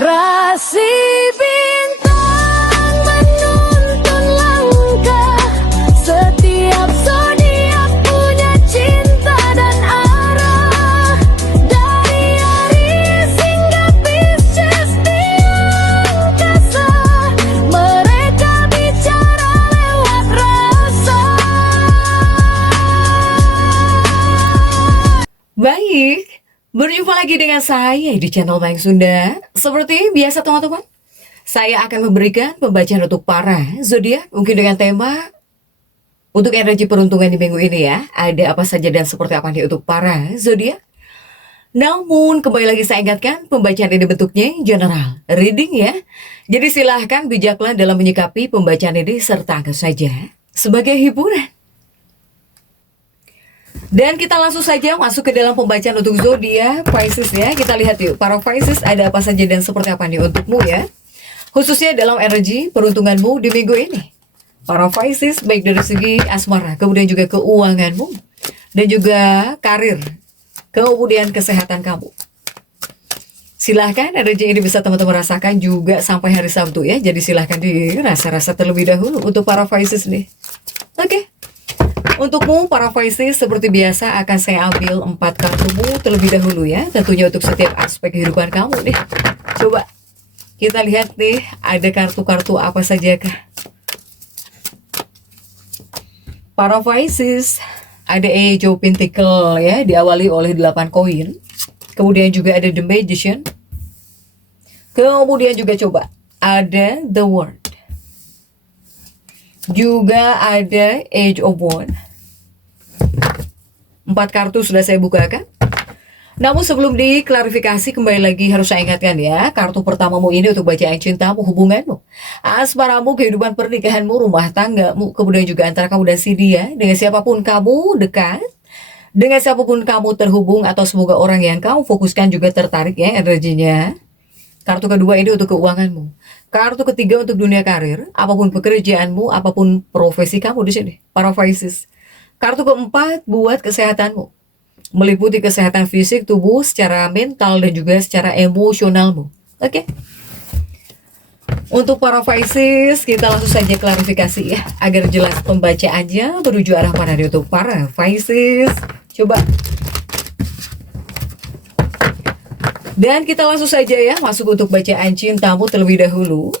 Rasi bintang menuntun langkah, setiap zodiak punya cinta dan arah. Dari Aries hingga Pisces di angkasa, mereka bicara lewat rasa. Baik, berjumpa lagi dengan saya di channel Mayang Sunda. Seperti biasa teman-teman, saya akan memberikan pembacaan untuk para zodiak mungkin dengan tema untuk energi peruntungan di minggu ini ya. Ada apa saja dan seperti apa nih untuk para zodiak. Namun kembali lagi saya ingatkan, pembacaan ini bentuknya general reading ya. Jadi silahkan bijaklah dalam menyikapi pembacaan ini serta anggap saja sebagai hiburan. Dan kita langsung saja masuk ke dalam pembacaan untuk zodiak Pisces ya. Kita lihat yuk, para Pisces ada apa saja dan seperti apa nih untukmu ya. Khususnya dalam energi peruntunganmu di minggu ini. Para Pisces baik dari segi asmara, kemudian juga keuanganmu, dan juga karir, kemudian kesehatan kamu. Silahkan energi ini bisa teman-teman rasakan juga sampai hari Sabtu ya. Jadi silahkan dirasa-rasa terlebih dahulu untuk para Pisces nih. Oke. Untukmu para Pisces seperti biasa akan saya ambil 4 kartumu terlebih dahulu ya. Tentunya untuk setiap aspek kehidupan kamu nih. Coba kita lihat nih ada kartu-kartu apa saja kah. Para Pisces ada Age of Pentacles ya, diawali oleh 8 koin. Kemudian juga ada The Magician. Kemudian juga coba ada The World. Juga ada Age of Wands. 4 kartu sudah saya bukakan. Namun sebelum diklarifikasi, kembali lagi harus saya ingatkan ya, kartu pertamamu ini untuk bacaan cintamu, hubunganmu, asmaramu, kehidupan pernikahanmu, rumah tanggamu, kemudian juga antara kamu dan si dia, dengan siapapun kamu dekat, dengan siapapun kamu terhubung, atau semoga orang yang kamu fokuskan juga tertarik ya energinya. Kartu kedua ini untuk keuanganmu. Kartu ketiga untuk dunia karir, apapun pekerjaanmu, apapun profesi kamu di sini, para Pisces. Kartu keempat buat kesehatanmu, meliputi kesehatan fisik, tubuh, secara mental, dan juga secara emosionalmu. Oke. Untuk para Pisces, kita langsung saja klarifikasi ya, agar jelas pembacaannya menuju arah mana nih untuk para Pisces. Coba. Dan kita langsung saja ya, masuk untuk bacaan cintamu terlebih dahulu.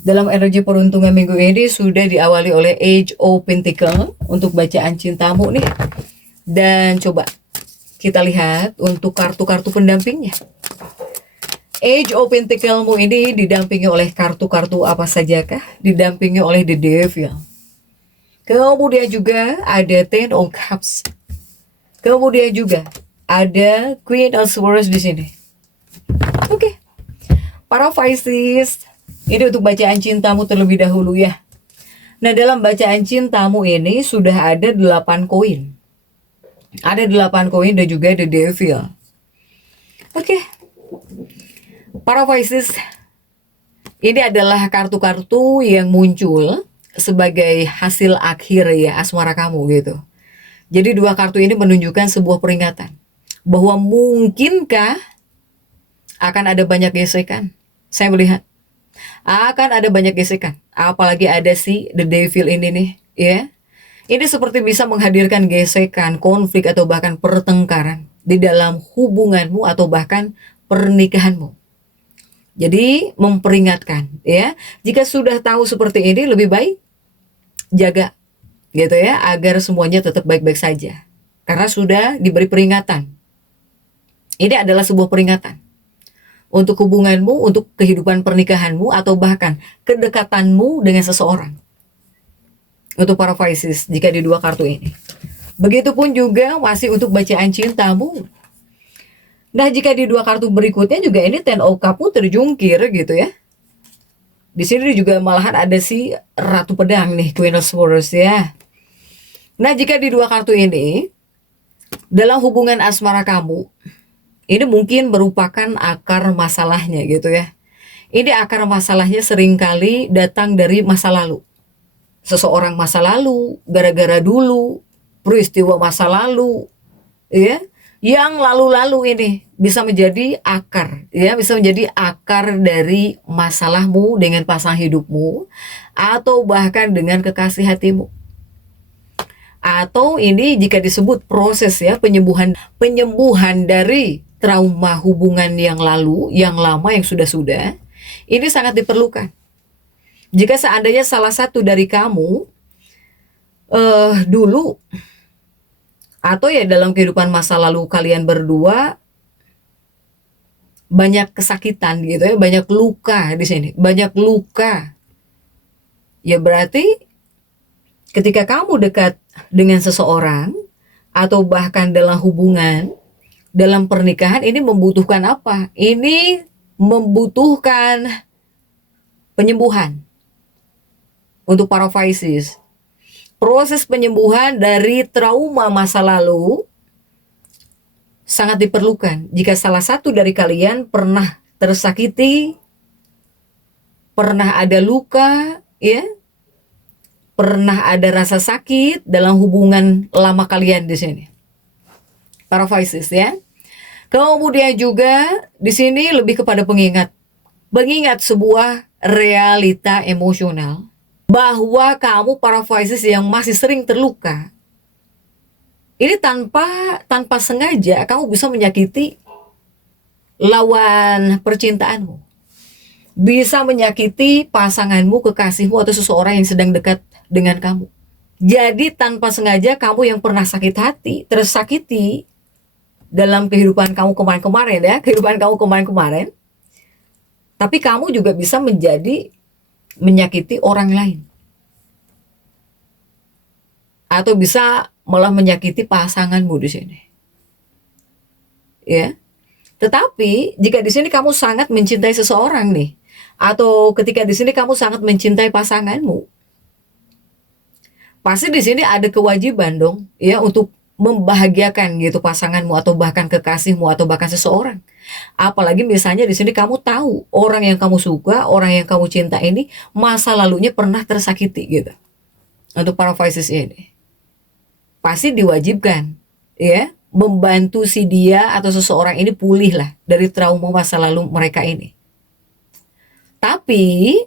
Dalam energi peruntungan minggu ini sudah diawali oleh Age of Pentacles untuk bacaan cintamu nih. Dan coba kita lihat untuk kartu-kartu pendampingnya. Age of Pentaclesmu ini didampingi oleh kartu-kartu apa sajakah? Didampingi oleh The Devil. Kemudian juga ada Ten of Cups. Kemudian juga ada Queen of Swords di sini. Oke. Para Pisces, ini untuk bacaan cintamu terlebih dahulu ya. Nah, dalam bacaan cintamu ini sudah ada 8 koin. Ada 8 koin dan juga The Devil. Oke. Para Pisces, ini adalah kartu-kartu yang muncul sebagai hasil akhir ya asmara kamu gitu. Jadi 2 kartu ini menunjukkan sebuah peringatan bahwa mungkinkah akan ada banyak gesekan. Saya melihat akan ada banyak gesekan, apalagi ada si The Devil ini nih ya. Ini seperti bisa menghadirkan gesekan, konflik, atau bahkan pertengkaran di dalam hubunganmu atau bahkan pernikahanmu. Jadi memperingatkan ya, jika sudah tahu seperti ini lebih baik jaga gitu ya, agar semuanya tetap baik-baik saja, karena sudah diberi peringatan. Ini adalah sebuah peringatan untuk hubunganmu, untuk kehidupan pernikahanmu, atau bahkan kedekatanmu dengan seseorang. Untuk para Pisces, jika di 2 kartu ini. Begitupun juga masih untuk bacaan cintamu. Nah, jika di 2 kartu berikutnya juga ini Ten of Cups terjungkir gitu ya. Di sini juga malahan ada si Ratu Pedang nih, Queen of Swords ya. Nah, jika di 2 kartu ini, dalam hubungan asmara kamu, ini mungkin merupakan akar masalahnya gitu ya. Ini akar masalahnya seringkali datang dari masa lalu. Seseorang masa lalu, gara-gara dulu, peristiwa masa lalu, ya, Yang lalu-lalu ini bisa menjadi akar, ya, bisa menjadi akar dari masalahmu dengan pasangan hidupmu, atau bahkan dengan kekasih hatimu. Atau ini jika disebut proses, ya, penyembuhan dari trauma hubungan yang lalu, yang lama, yang sudah-sudah, ini sangat diperlukan. Jika seandainya salah satu dari kamu dulu atau ya dalam kehidupan masa lalu kalian berdua banyak kesakitan gitu ya, banyak luka di sini, banyak luka. Ya berarti ketika kamu dekat dengan seseorang atau bahkan dalam hubungan, dalam pernikahan, ini membutuhkan apa? Ini membutuhkan penyembuhan. Untuk para Pisces, proses penyembuhan dari trauma masa lalu sangat diperlukan. Jika salah satu dari kalian pernah tersakiti, pernah ada luka, ya, pernah ada rasa sakit dalam hubungan lama kalian di sini, para Pisces, ya. Kemudian juga di sini lebih kepada mengingat sebuah realita emosional bahwa kamu para Pisces yang masih sering terluka, ini tanpa sengaja kamu bisa menyakiti lawan percintaanmu, bisa menyakiti pasanganmu, kekasihmu, atau seseorang yang sedang dekat dengan kamu. Jadi tanpa sengaja kamu yang pernah sakit hati, tersakiti dalam kehidupan kamu kemarin-kemarin, ya, tapi kamu juga bisa menyakiti orang lain, atau bisa malah menyakiti pasanganmu di sini, ya. Tetapi jika di sini kamu sangat mencintai seseorang nih, atau ketika di sini kamu sangat mencintai pasanganmu, pasti di sini ada kewajiban dong, ya, untuk membahagiakan gitu pasanganmu atau bahkan kekasihmu atau bahkan seseorang. Apalagi misalnya di sini kamu tahu orang yang kamu suka, orang yang kamu cinta ini masa lalunya pernah tersakiti gitu. Untuk para Pisces ini pasti diwajibkan, ya, membantu si dia atau seseorang ini pulih lah dari trauma masa lalu mereka ini. Tapi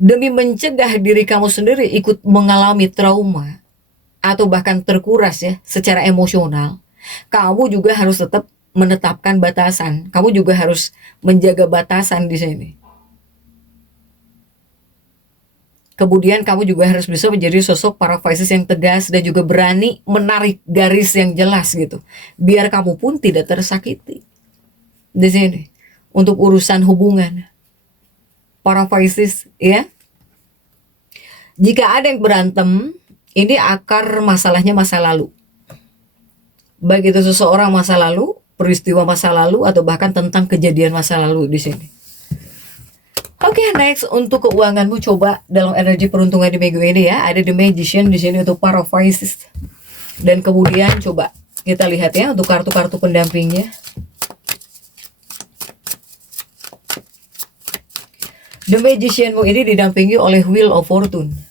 demi mencegah diri kamu sendiri ikut mengalami trauma atau bahkan terkuras, ya, secara emosional, kamu juga harus tetap menetapkan batasan. Kamu juga harus menjaga batasan di sini. Kemudian kamu juga harus bisa menjadi sosok para Pisces yang tegas dan juga berani menarik garis yang jelas gitu, biar kamu pun tidak tersakiti di sini untuk urusan hubungan para Pisces, ya. Jika ada yang berantem, ini akar masalahnya masa lalu. Baik itu seseorang masa lalu, peristiwa masa lalu, atau bahkan tentang kejadian masa lalu di sini. Oke, next untuk keuanganmu, coba dalam energi peruntungan di minggu ini, ya. Ada The Magician di sini untuk para Pisces. Dan kemudian coba kita lihat, ya, untuk kartu-kartu pendampingnya. The Magicianmu ini didampingi oleh Wheel of Fortune.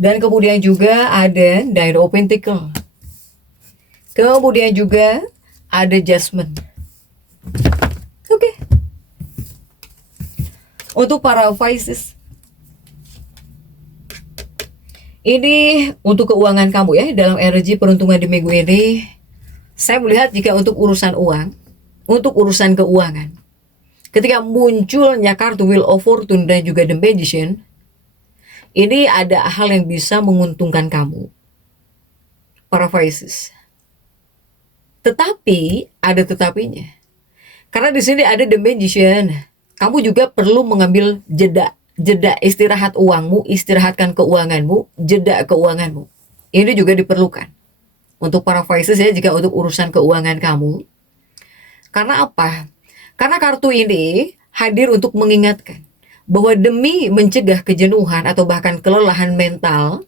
Dan kemudian juga ada Nine of Pentacles. Kemudian juga ada Judgment. Oke. Untuk para Pisces, ini untuk keuangan kamu, ya, dalam energi peruntungan di minggu ini. Saya melihat jika untuk urusan uang, untuk urusan keuangan, ketika munculnya kartu Wheel of Fortune dan juga The Magician, ini ada hal yang bisa menguntungkan kamu, para Pisces. Tetapi ada tetapinya. Karena di sini ada The Magician, kamu juga perlu mengambil jeda istirahat uangmu, istirahatkan keuanganmu, jeda keuanganmu. Ini juga diperlukan untuk para Pisces, ya, jika untuk urusan keuangan kamu. Karena apa? Karena kartu ini hadir untuk mengingatkan bahwa demi mencegah kejenuhan atau bahkan kelelahan mental,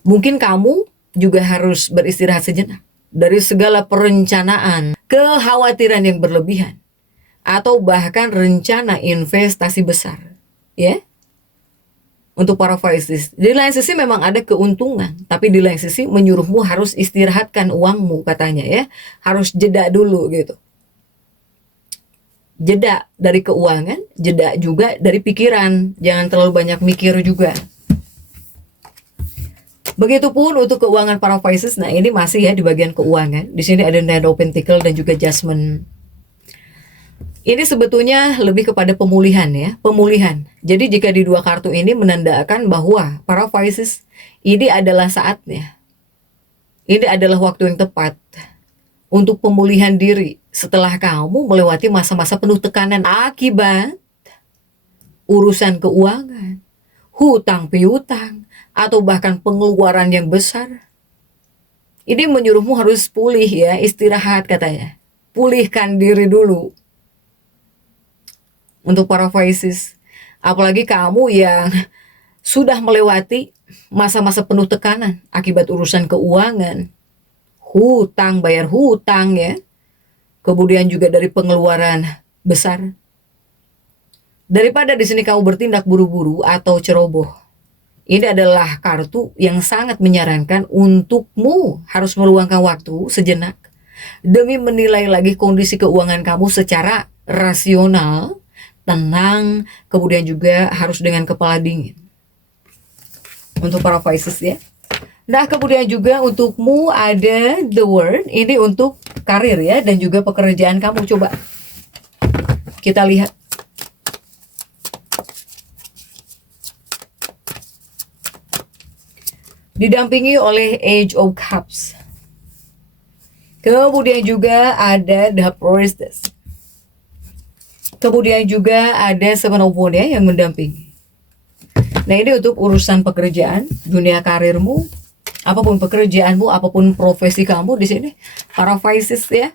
mungkin kamu juga harus beristirahat sejenak dari segala perencanaan, kekhawatiran yang berlebihan, atau bahkan rencana investasi besar, ya. untuk para Pisces. Di lain sisi memang ada keuntungan, tapi di lain sisi menyuruhmu harus istirahatkan uangmu katanya ya. Harus jeda dulu gitu. Jeda dari keuangan, jeda juga dari pikiran. Jangan terlalu banyak mikir juga. Begitupun untuk keuangan para Pisces. Nah, ini masih ya di bagian keuangan. Di sini ada Knight of Pentacles dan juga Judgment. Ini sebetulnya lebih kepada pemulihan ya, pemulihan. Jadi jika di dua kartu ini menandakan bahwa para Pisces ini adalah saatnya. Ini adalah waktu yang tepat untuk pemulihan diri setelah kamu melewati masa-masa penuh tekanan akibat urusan keuangan, hutang piutang, atau bahkan pengeluaran yang besar. Ini menyuruhmu harus pulih ya, istirahat katanya. Pulihkan diri dulu. Untuk para Pisces, apalagi kamu yang sudah melewati masa-masa penuh tekanan akibat urusan keuangan, hutang, bayar hutang ya, kemudian juga dari pengeluaran besar. Daripada di sini kamu bertindak buru-buru atau ceroboh, ini adalah kartu yang sangat menyarankan untukmu harus meluangkan waktu sejenak demi menilai lagi kondisi keuangan kamu secara rasional, tenang, kemudian juga harus dengan kepala dingin. Untuk para Pisces ya. Nah, kemudian juga untukmu ada The World. Ini untuk karir ya, dan juga pekerjaan kamu. Coba kita lihat. Didampingi oleh Age of Cups. Kemudian juga ada The Priestess. Kemudian juga ada Seven of Wands ya yang mendampingi. Nah, ini untuk urusan pekerjaan, dunia karirmu, apapun pekerjaanmu, apapun profesi kamu di sini, para Pisces ya.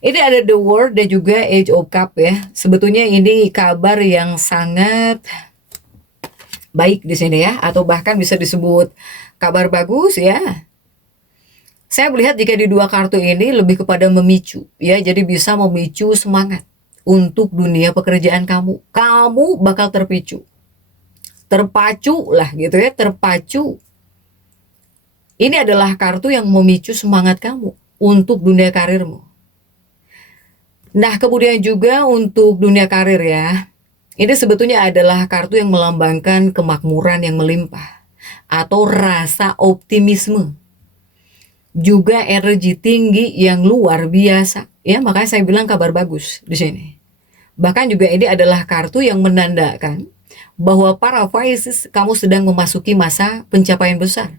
Ini ada The World dan juga Age of Cup ya. Sebetulnya ini kabar yang sangat baik di sini ya, atau bahkan bisa disebut kabar bagus ya. Saya melihat jika di dua kartu ini lebih kepada memicu ya, jadi bisa memicu semangat untuk dunia pekerjaan kamu. Kamu bakal terpicu. Terpacu lah gitu ya, terpacu. Ini adalah kartu yang memicu semangat kamu untuk dunia karirmu. Nah, kemudian juga untuk dunia karir ya. Ini sebetulnya adalah kartu yang melambangkan kemakmuran yang melimpah atau rasa optimisme. Juga energi tinggi yang luar biasa. Ya, makanya saya bilang kabar bagus di sini. Bahkan juga ini adalah kartu yang menandakan bahwa para Pisces kamu sedang memasuki masa pencapaian besar.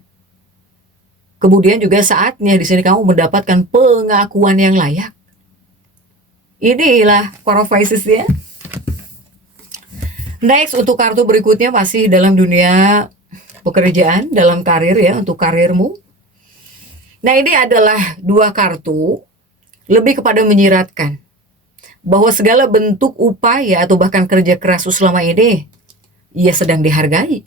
Kemudian juga saatnya di sini kamu mendapatkan pengakuan yang layak. Inilah para Pisces ya. Next, untuk kartu berikutnya masih dalam dunia pekerjaan, dalam karir ya, untuk karirmu. Nah, ini adalah dua kartu lebih kepada menyiratkan bahwa segala bentuk upaya atau bahkan kerja keras selama ini ia sedang dihargai.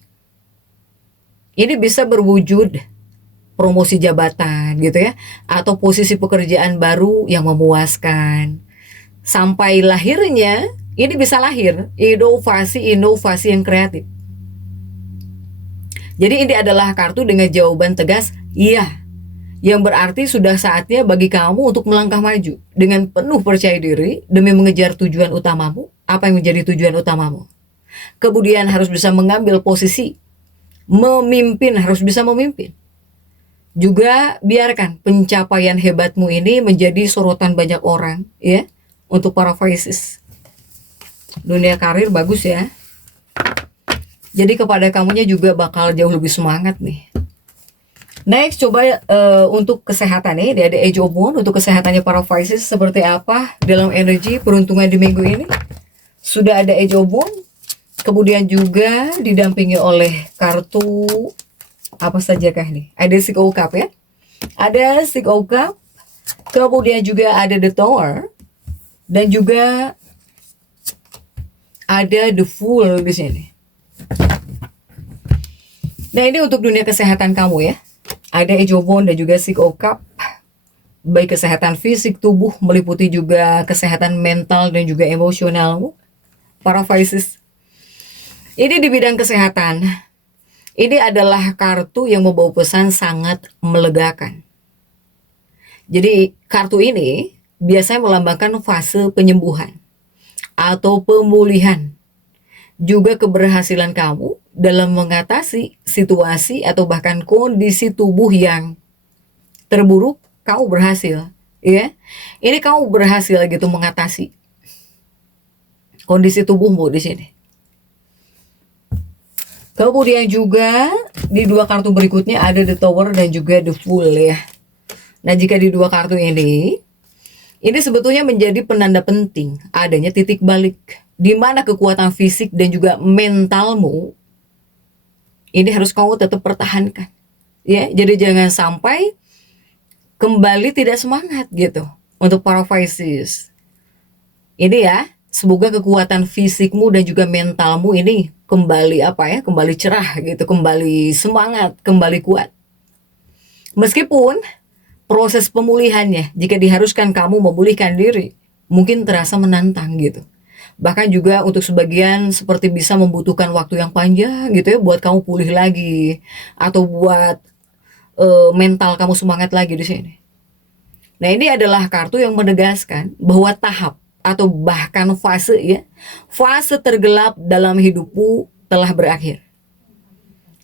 Ini bisa berwujud promosi jabatan gitu ya, atau posisi pekerjaan baru yang memuaskan. Sampai lahirnya ini bisa lahir inovasi yang kreatif. Jadi ini adalah kartu dengan jawaban tegas iya, yang berarti sudah saatnya bagi kamu untuk melangkah maju dengan penuh percaya diri demi mengejar tujuan utamamu. Apa yang menjadi tujuan utamamu? Kemudian harus bisa mengambil posisi memimpin, harus bisa memimpin. Juga biarkan pencapaian hebatmu ini menjadi sorotan banyak orang ya, untuk para Pisces. Dunia karir bagus ya. Jadi kepada kamunya juga bakal jauh lebih semangat nih. Next, coba untuk kesehatan nih, ada Age of Wands. Untuk kesehatannya para Pisces seperti apa dalam energi peruntungan di minggu ini? Sudah ada Age of Wands, kemudian juga didampingi oleh kartu apa saja kah nih? Ada Six of Cups ya, ada Six of Cups, kemudian juga ada The Tower, dan juga ada The Fool di sini. Nah, ini untuk dunia kesehatan kamu ya. Ada Age of Wands dan juga Six of Cups. Baik kesehatan fisik tubuh, meliputi juga kesehatan mental dan juga emosionalmu, para Pisces. Ini di bidang kesehatan. Ini adalah kartu yang membawa pesan sangat melegakan. Jadi kartu ini biasanya melambangkan fase penyembuhan atau pemulihan. Juga keberhasilan kamu dalam mengatasi situasi atau bahkan kondisi tubuh yang terburuk, kamu berhasil, ya. Ini kamu berhasil gitu mengatasi kondisi tubuhmu di sini. Kemudian juga di dua kartu berikutnya ada The Tower dan juga The Fool ya. Nah, jika di dua kartu ini sebetulnya menjadi penanda penting adanya titik balik di mana kekuatan fisik dan juga mentalmu ini harus kamu tetap pertahankan. Ya, jadi jangan sampai kembali tidak semangat gitu untuk para Pisces. Ini ya, semoga kekuatan fisikmu dan juga mentalmu ini kembali kembali cerah gitu, kembali semangat, kembali kuat. Meskipun proses pemulihannya, jika diharuskan kamu memulihkan diri, mungkin terasa menantang gitu. Bahkan juga untuk sebagian seperti bisa membutuhkan waktu yang panjang gitu ya buat kamu pulih lagi atau buat mental kamu semangat lagi di sini. Nah, ini adalah kartu yang menegaskan bahwa tahap atau bahkan fase tergelap dalam hidupmu telah berakhir.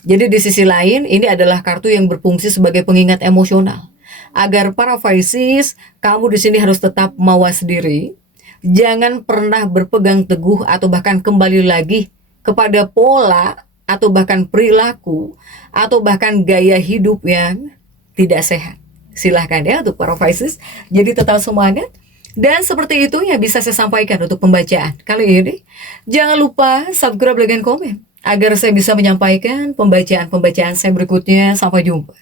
Jadi di sisi lain ini adalah kartu yang berfungsi sebagai pengingat emosional agar para Pisces, kamu di sini harus tetap mawas diri. Jangan pernah berpegang teguh atau bahkan kembali lagi kepada pola atau bahkan perilaku atau bahkan gaya hidup yang tidak sehat. Silahkan ya untuk para Pisces, jadi tetap semangat. Dan seperti itu yang bisa saya sampaikan untuk pembacaan kali ini. Jangan lupa subscribe, like, dan komen agar saya bisa menyampaikan pembacaan-pembacaan saya berikutnya. Sampai jumpa.